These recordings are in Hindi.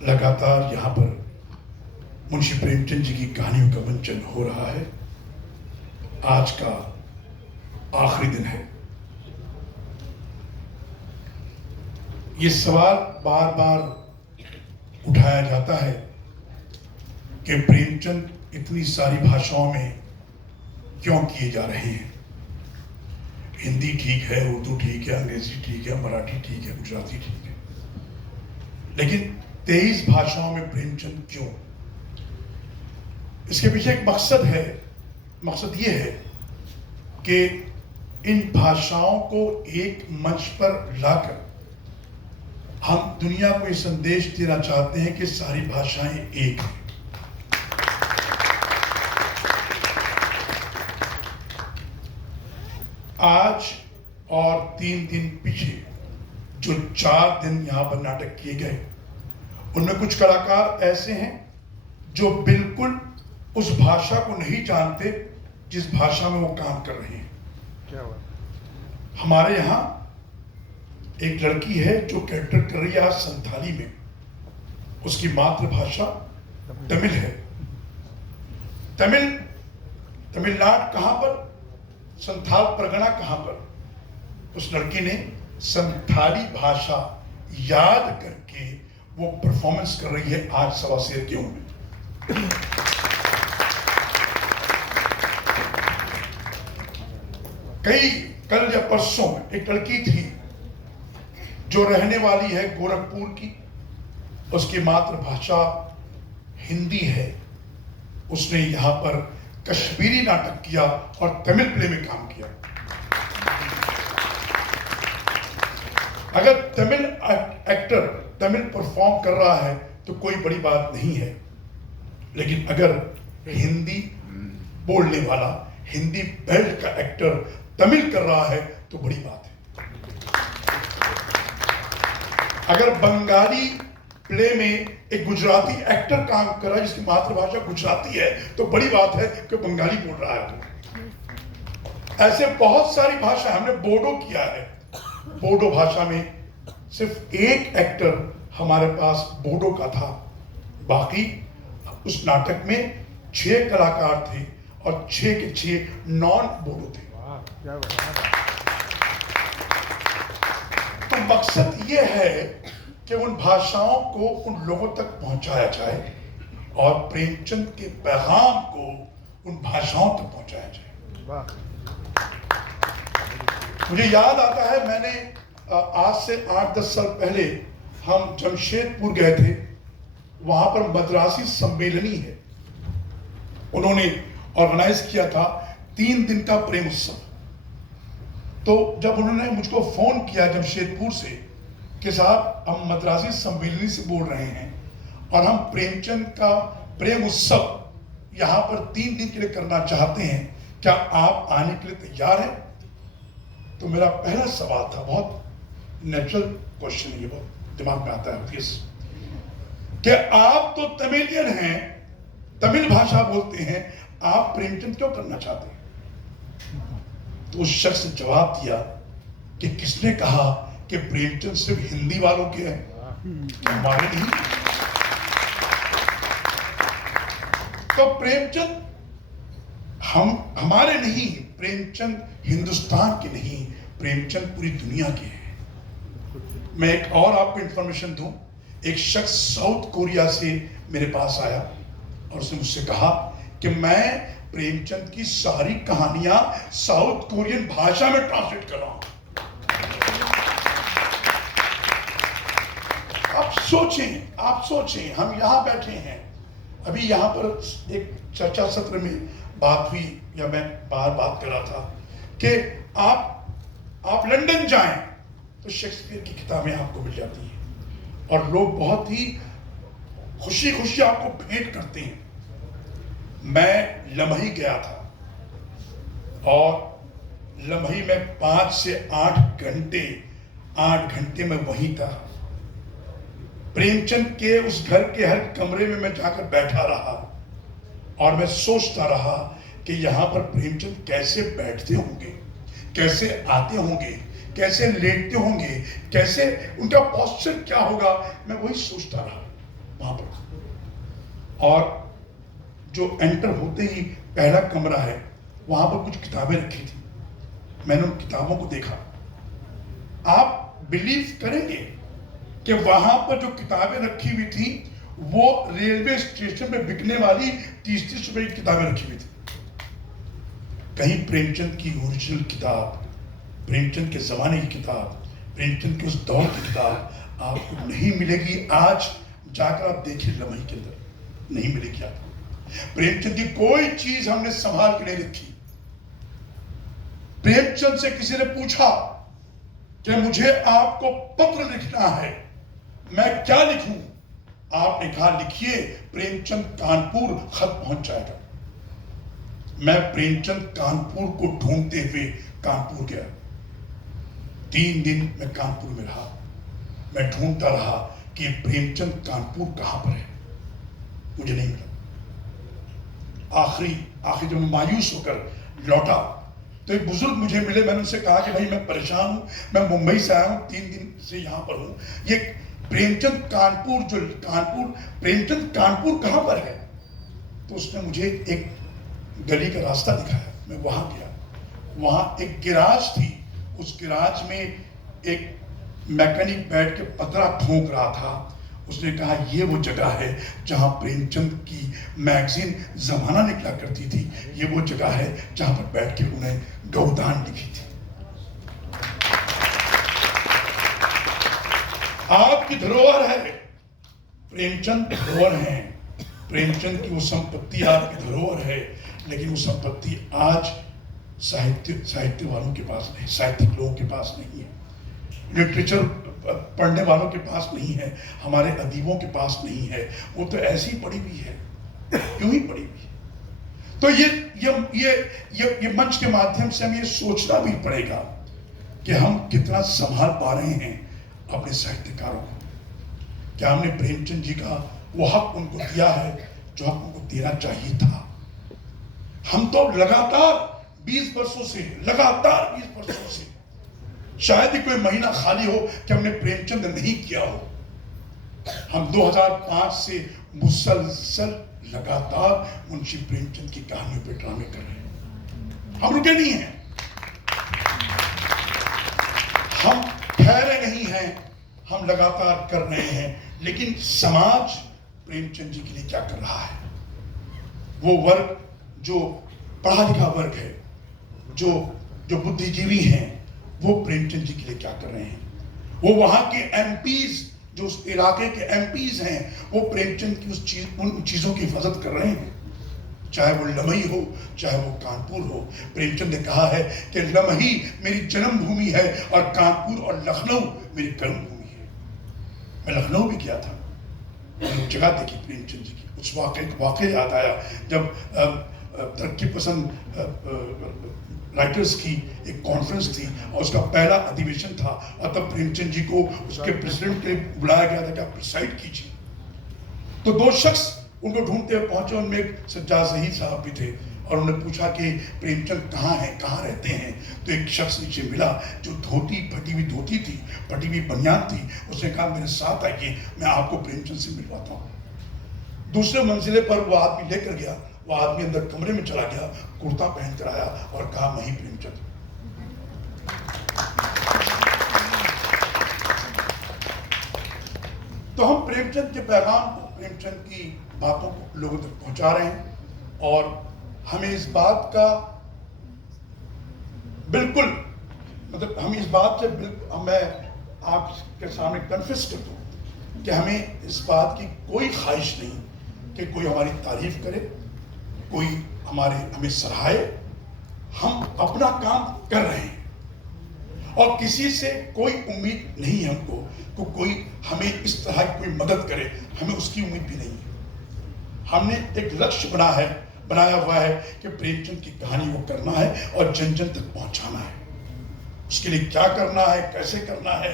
लगातार यहाँ पर मुंशी प्रेमचंद जी की कहानियों का मंचन हो रहा है। आज का आखिरी दिन है। ये सवाल बार बार उठाया जाता है कि प्रेमचंद इतनी सारी भाषाओं में क्यों किए जा रहे हैं। हिंदी ठीक है, उर्दू ठीक है, अंग्रेजी ठीक है, मराठी ठीक है, गुजराती ठीक है, लेकिन 23 भाषाओं में प्रेमचंद क्यों? इसके पीछे एक मकसद है। मकसद ये है कि इन भाषाओं को एक मंच पर लाकर हम दुनिया को ये संदेश देना चाहते हैं कि सारी भाषाएं एक हैं। आज और 3 दिन पीछे जो 4 दिन यहां पर नाटक किए गए, उनमें कुछ कलाकार ऐसे हैं जो बिल्कुल उस भाषा को नहीं जानते जिस भाषा में वो काम कर रहे हैं। क्या बात। हमारे यहाँ एक लड़की है जो कैरेक्टर कर रही है आज संथाली में। उसकी मातृभाषा तमिल है। तमिलनाडु कहां पर, संथाल परगना कहां पर। उस लड़की ने संथाली भाषा याद करके वो परफॉर्मेंस कर रही है आज सवा शेर गेहूं में। कल या परसों एक लड़की थी जो रहने वाली है गोरखपुर की। उसकी मातृभाषा हिंदी है। उसने यहां पर कश्मीरी नाटक किया और तमिल प्ले में काम किया। अगर तमिल एक्टर तमिल परफॉर्म कर रहा है तो कोई बड़ी बात नहीं है, लेकिन अगर हिंदी बोलने वाला, हिंदी बेल्ट का एक्टर तमिल कर रहा है तो बड़ी बात है। अगर बंगाली प्ले में एक गुजराती एक्टर काम कर रहा है जिसकी मातृभाषा गुजराती है तो बड़ी बात है कि बंगाली बोल रहा है। ऐसे बहुत सारी भाषा, हमने बोडो किया है। बोडो भाषा में सिर्फ एक एक्टर हमारे पास बोडो का था, बाकी उस नाटक में 6 कलाकार थे और 6 के 6 नॉन बोडो थे। तो मकसद ये है कि उन भाषाओं को उन लोगों तक पहुंचाया जाए और प्रेमचंद के पैगाम को उन भाषाओं तक पहुंचाया जाए। मुझे याद आता है, मैंने आज से 8-10 साल पहले हम जमशेदपुर गए थे। वहां पर मद्रासी सम्मेलनी है, उन्होंने ऑर्गेनाइज किया था 3 दिन का प्रेम उत्सव। तो जब उन्होंने मुझको फोन किया जमशेदपुर से कि साहब हम मद्रासी सम्मेलनी से बोल रहे हैं और हम प्रेमचंद का प्रेम उत्सव यहाँ पर 3 दिन के लिए करना चाहते हैं, क्या आप आने के लिए तैयार हैं? तो मेरा पहला सवाल था, बहुत नेचुरल क्वेश्चन है, ये बहुत दिमाग में आता है कि आप तो तमिलियन हैं, तमिल भाषा बोलते हैं, आप प्रेमचंद क्यों करना चाहते हैं? तो उस शख्स ने जवाब दिया कि किसने कहा कि प्रेमचंद सिर्फ हिंदी वालों के हैं, हमारे नहीं। तो प्रेमचंद हमारे नहीं, प्रेमचंद हिंदुस्तान के नहीं, प्रेमचंद पूरी दुनिया के हैं। मैं एक और आपको इंफॉर्मेशन दूं, एक शख्स साउथ कोरिया से मेरे पास आया और उसने मुझसे कहा कि मैं प्रेमचंद की सारी कहानियां साउथ कोरियन भाषा में ट्रांसलेट कर रहा हूं। आप सोचें, हम यहां बैठे हैं, अभी यहां पर एक चर्चा सत्र में बात हुई, या मैं बाहर बात कर रहा था कि आप लंदन जाएं तो शेक्सपियर की किताबें आपको मिल जाती हैं और लोग बहुत ही खुशी खुशी आपको भेंट करते हैं। मैं लम्ही गया था और लम्ही में 5 से 8 घंटे में वहीं था। प्रेमचंद के उस घर के हर कमरे में मैं जाकर बैठा रहा और मैं सोचता रहा कि यहाँ पर प्रेमचंद कैसे बैठते होंगे, कैसे आते होंगे, कैसे लेटते होंगे, कैसे उनका पोस्चर क्या होगा। मैं वही सोचता रहा। वहां पर। और जो एंटर होते ही पहला कमरा है, वहां पर कुछ किताबें रखी थी। मैंने उन किताबों को देखा। आप बिलीव करेंगे कि वहां पर जो किताबें रखी हुई थी वो रेलवे स्टेशन पे बिकने वाली 30-30 रुपए की किताबें रखी हुई थी। कहीं प्रेमचंद की ओरिजिनल किताब, प्रेमचंद के जमाने की किताब, प्रेमचंद के उस दौर की किताब आपको नहीं मिलेगी। आज जाकर आप देखिए लम्हे के अंदर नहीं मिलेगी आपको। प्रेमचंद की कोई चीज हमने संभाल के नहीं रखी। प्रेमचंद से किसी ने पूछा कि मुझे आपको पत्र लिखना है, मैं क्या लिखूं? आपने कहा लिखिए, प्रेमचंद कानपुर खत पहुंच जाएगा। मैं प्रेमचंद कानपुर को ढूंढते हुए कानपुर गया। 3 दिन मैं कानपुर में रहा। मैं ढूंढता रहा कि प्रेमचंद कानपुर कहां पर है, मुझे नहीं मिला। आखिरी जब मैं मायूस होकर लौटा तो एक बुजुर्ग मुझे मिले। मैंने उनसे कहा कि भाई मैं परेशान हूं, मैं मुंबई से आया हूं, 3 दिन से यहां पर हूं। ये प्रेमचंद कानपुर प्रेमचंद कानपुर कहां पर है? तो उसने मुझे एक गली का रास्ता दिखाया। मैं वहां गया। वहां एक गिराज थी। उस गिराज में एक मैकेनिक बैठ के पतरा ठोक रहा था। उसने कहा ये वो जगह है जहां प्रेमचंद की मैगजीन जमाना निकला करती थी। ये वो जगह है जहां पर बैठ के उन्हें गौदान लिखी थी। आपकी धरोहर है, प्रेमचंद धरोहर है। प्रेमचंद की वो संपत्ति आपकी धरोहर है, लेकिन वो संपत्ति आज साहित्य वालों के पास नहीं, साहित्यिक लोगों के पास नहीं है, लिटरेचर पढ़ने वालों के पास नहीं है, हमारे अदीबों के पास नहीं है। वो तो ऐसी ही पड़ी हुई है, क्यों ही पड़ी हुई है। तो ये मंच के माध्यम से हमें ये सोचना भी पड़ेगा कि हम कितना संभाल पा रहे हैं अपने साहित्यकारों को। क्या हमने प्रेमचंद जी का वो हक उनको दिया है जो हक उनको देना चाहिए था? हम तो लगातार 20 वर्षों से शायद ही कोई महीना खाली हो कि हमने प्रेमचंद नहीं किया हो। हम 2005 से मुसलसल लगातार मुंशी प्रेमचंद की कहानियों पे ड्रामे कर रहे हैं। हम रुके नहीं हैं, हम ठहरे नहीं हैं, हम लगातार कर रहे हैं। लेकिन समाज प्रेमचंद जी के लिए क्या कर रहा है? वो वर्ग जो पढ़ा लिखा वर्ग है, जो बुद्धिजीवी हैं, वो प्रेमचंद जी के लिए क्या कर रहे हैं? वो वहां के एमपीज, जो उस इलाके के एमपीज हैं, वो प्रेमचंद की उन चीजों की हिफाजत कर रहे हैं। चाहे वो लमही हो, चाहे वो कानपुर हो। प्रेमचंद ने कहा है कि लमही मेरी जन्मभूमि है और कानपुर और लखनऊ मेरी कर्मभूमि है। मैं लखनऊ भी गया था, मैंने जगह देखी प्रेमचंद जी की। उस वाकई याद आया जब तरक्की पसंद राइटर्स की एक कॉन्फ्रेंस थी और उसका पहला अधिवेशन था, और तब प्रेमचंद जी को उसके प्रेसिडेंट के लिए बुलाया गया था कि आप प्रिसाइड कीजिए। तो 2 शख्स उनको ढूंढते हुए पहुंचे। उनमें एक सज्जाद ज़हीर साहब भी थे और उन्होंने पूछा कि प्रेमचंद कहाँ हैं, कहाँ रहते हैं? तो एक शख्स नीचे मिला जो फटी हुई धोती थी, फटी हुई बनियान थी। उसने कहा मेरे साथ आइए, मैं आपको प्रेमचंद से मिलवाता हूँ। दूसरे मंजिले पर वो आदमी लेकर गया। वो आदमी अंदर कमरे में चला गया, कुर्ता पहन कर आया और कहा मैं ही प्रेमचंद। तो हम प्रेमचंद के पैगाम को, प्रेमचंद की बातों को लोगों तक पहुंचा रहे हैं। और हमें इस बात का बिल्कुल, मतलब हम इस बात से मैं आपके सामने कन्फेस कर दूं कि हमें इस बात की कोई ख्वाहिश नहीं कि कोई हमारी तारीफ करे, कोई हमें सराहे। हम अपना काम कर रहे हैं और किसी से कोई उम्मीद नहीं है हमको कि कोई हमें इस तरह की कोई मदद करे, हमें उसकी उम्मीद भी नहीं है। हमने एक लक्ष्य बनाया हुआ है कि प्रेमचंद की कहानी को करना है और जन जन तक पहुंचाना है। उसके लिए क्या करना है, कैसे करना है।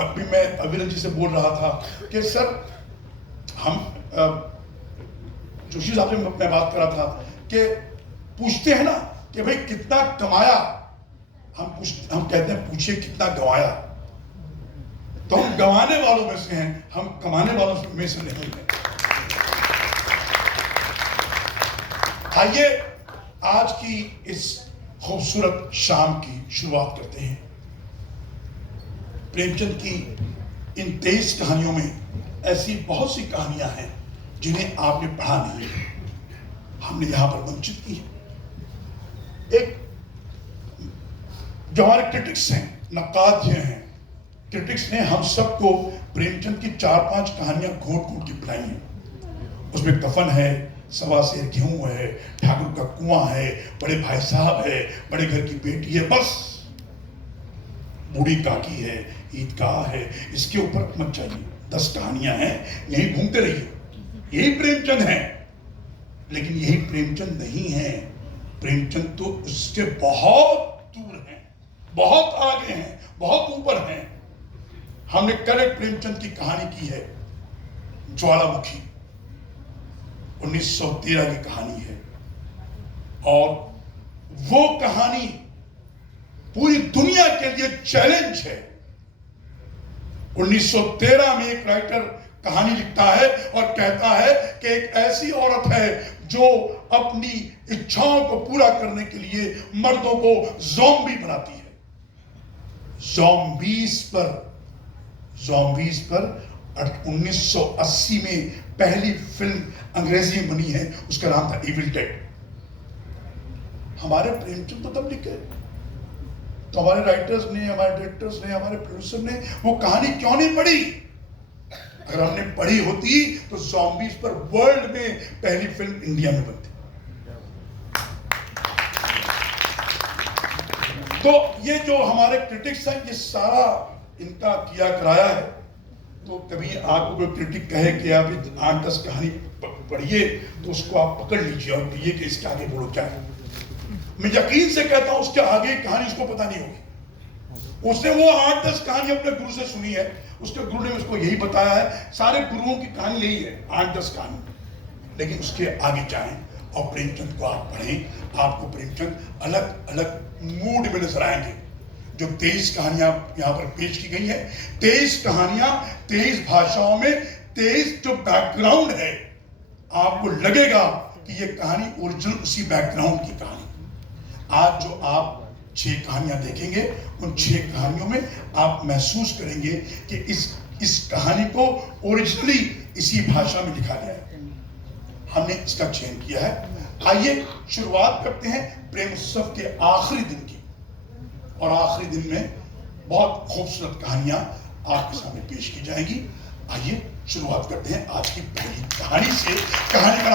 अभी मैं अविरल जी से बोल रहा था कि सर हम जोशी साहब से मैं बात कर रहा था कि पूछते हैं ना कि भाई कितना कमाया, हम कहते हैं पूछिए कितना गंवाया। तो हम गंवाने वालों में से हैं, हम कमाने वालों में से नहीं हैं। आइए आज की इस खूबसूरत शाम की शुरुआत करते हैं। प्रेमचंद की इन 23 कहानियों में ऐसी बहुत सी कहानियां हैं जिन्हें आपने पढ़ा नहीं है, हमने यहां पर मंचित की है। एक जो हमारे क्रिटिक्स हैं, नक्काद हैं, क्रिटिक्स ने हम सबको प्रेमचंद की 4-5 कहानियां घोट घोट की पिलाई हैं। उसमें कफन है, सवा सेर गेहूं है, ठाकुर का कुआं है, बड़े भाई साहब है, बड़े घर की बेटी है, बस बूढ़ी काकी है, ईदगाह है, इसके ऊपर मत जाइए। 10 कहानियां हैं, यही घूमते रहिए। यही प्रेमचंद है, लेकिन यही प्रेमचंद नहीं है। प्रेमचंद तो उसके बहुत दूर हैं, बहुत आगे हैं, बहुत ऊपर हैं। हमने कल एक प्रेमचंद की कहानी की है, ज्वालामुखी, 1913 की कहानी है, और वो कहानी पूरी दुनिया के लिए चैलेंज है। 1913 में एक राइटर कहानी लिखता है और कहता है कि एक ऐसी औरत है जो अपनी इच्छाओं को पूरा करने के लिए मर्दों को ज़ॉम्बी बनाती है। ज़ॉम्बीज पर 1980 में पहली फिल्म अंग्रेजी में बनी है, उसका नाम था इविल डेड। हमारे प्रेमचंद तो तब लिखे, तो हमारे राइटर्स ने, हमारे डायरेक्टर्स ने, हमारे प्रोड्यूसर ने वो कहानी क्यों नहीं पढ़ी? अगर हमने पढ़ी होती तो ज़ॉम्बीज पर वर्ल्ड में पहली फिल्म इंडिया में बनती। तो ये जो हमारे क्रिटिक्स हैं, ये सारा इनका किया कराया है। तो कभी आपको कोई क्रिटिक कहे कि आप 8-10 कहानी पढ़िए, तो उसको आप पकड़ लीजिए और कहिए कि इसके आगे बोलो क्या है। मैं यकीन से कहता हूं उसके आगे कहानी उसको पता नहीं होगी। उसने वो 8-10 कहानी अपने गुरु से सुनी है, उसके गुरु ने उसको यही बताया है। सारे गुरुओं की कहानी यही है, 8-10 कहानी। लेकिन उसके आगे जाएं और प्रेमचंद को आप पढ़ें, आपको प्रेमचंद अलग अलग मूड में नजर आएंगे। जो 23 कहानियां यहां पर पेश की गई हैं, 23 कहानियां 23 भाषाओं में, 23 जो बैकग्राउंड है, आपको लगेगा कि ये कहानी ओरिजिनल उसी बैकग्राउंड की कहानी। आज जो आप 6 कहानियां देखेंगे, उन 6 कहानियों में आप महसूस करेंगे कि इस कहानी को ओरिजिनली इसी भाषा में लिखा गया है। हमने इसका चयन किया है। आइए शुरुआत करते हैं प्रेम उत्सव के आखिरी दिन की, और आखिरी दिन में बहुत खूबसूरत कहानियां आपके सामने पेश की जाएंगी। आइए शुरुआत करते हैं आज की पहली कहानी से। कहानी का